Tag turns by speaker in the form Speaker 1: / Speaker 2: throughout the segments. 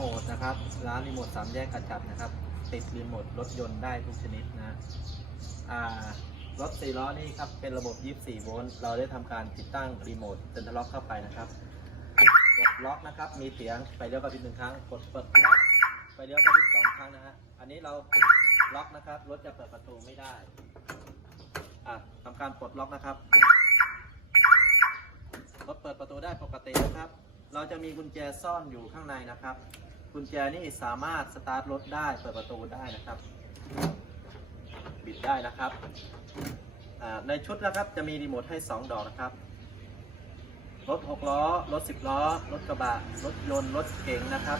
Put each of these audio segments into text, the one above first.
Speaker 1: โมทนะครับ ร้านรีโมทสามแยกกระจับนะครับ ติดรีโมทรถยนต์ได้ทุกชนิดนะอ่ารถสี่ล้อนี่ครับ เป็นระบบ 24 โวลต์เราได้ทำการติดตั้งรีโมทเซ็นทรัลล็อกเข้าไปนะครับกดล็อกนะครับ มีเสียงไปเลี้ยวกระพริบหนึ่งครั้งกดเปิดล็อกไปเลี้ยวกระพริบสองครั้งนะฮะอันนี้เราล็อกนะครับรถจะเปิดประตูไม่ได้อะทำการปลดล็อกนะครับรถเปิดประตูได้ปกตินะครับ เราจะมีกุญแจซ่อนอยู่ข้างในนะครับ กุญแจนี่สามารถสตาร์ทรถได้เปิดประตูได้นะครับ บิดได้นะครับในชุดนะครับจะมีรีโมทให้ 2 ดอกนะครับ รถ 6 ล้อ รถ 10 ล้อ รถกระบะ รถยนต์ รถเก๋งนะครับ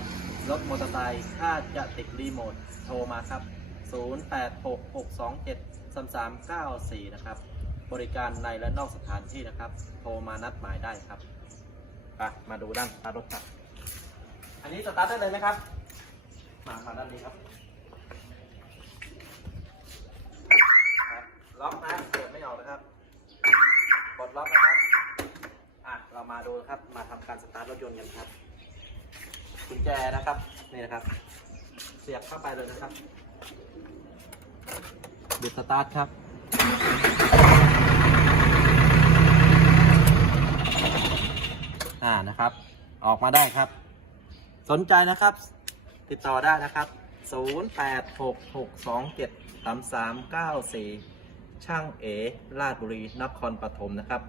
Speaker 1: รถมอเตอร์ไซค์ถ้าจะติดรีโมทโทรมาครับ 0866273394 นะครับ บริการในและนอกสถานที่นะครับ โทรมานัดหมายได้ครับ ไปมาดูด้านสตาร์ทรถครับ อันนี้สตาร์ทได้เลยไหมครับ มามาด้านนี้ครับครับล็อกนะเปิดไม่ออกนะครับกดล็อกนะครับอะเรามาดูครับ มาทำการสตาร์ทรถยนต์กันครับกุญแจนะครับนี่นะครับ เสียบเข้าไปเลยนะครับบิดสตาร์ทครับ อ่านะครับ ออกมาได้ครับ สนใจนะครับ ติดต่อได้นะครับ 0866273394 ช่างเอลาดบุรีนครปฐมนะครับ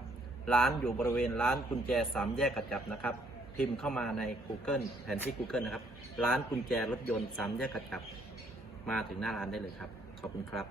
Speaker 1: ร้านอยู่บริเวณร้านกุญแจสามแยกกระจับนะครับ พิมพ์เข้ามาใน Google แผนที่ Google นะครับ ร้านกุญแจรถยนต์สามแยกกระจับ มาถึงหน้าร้านได้เลยครับ ขอบคุณครับ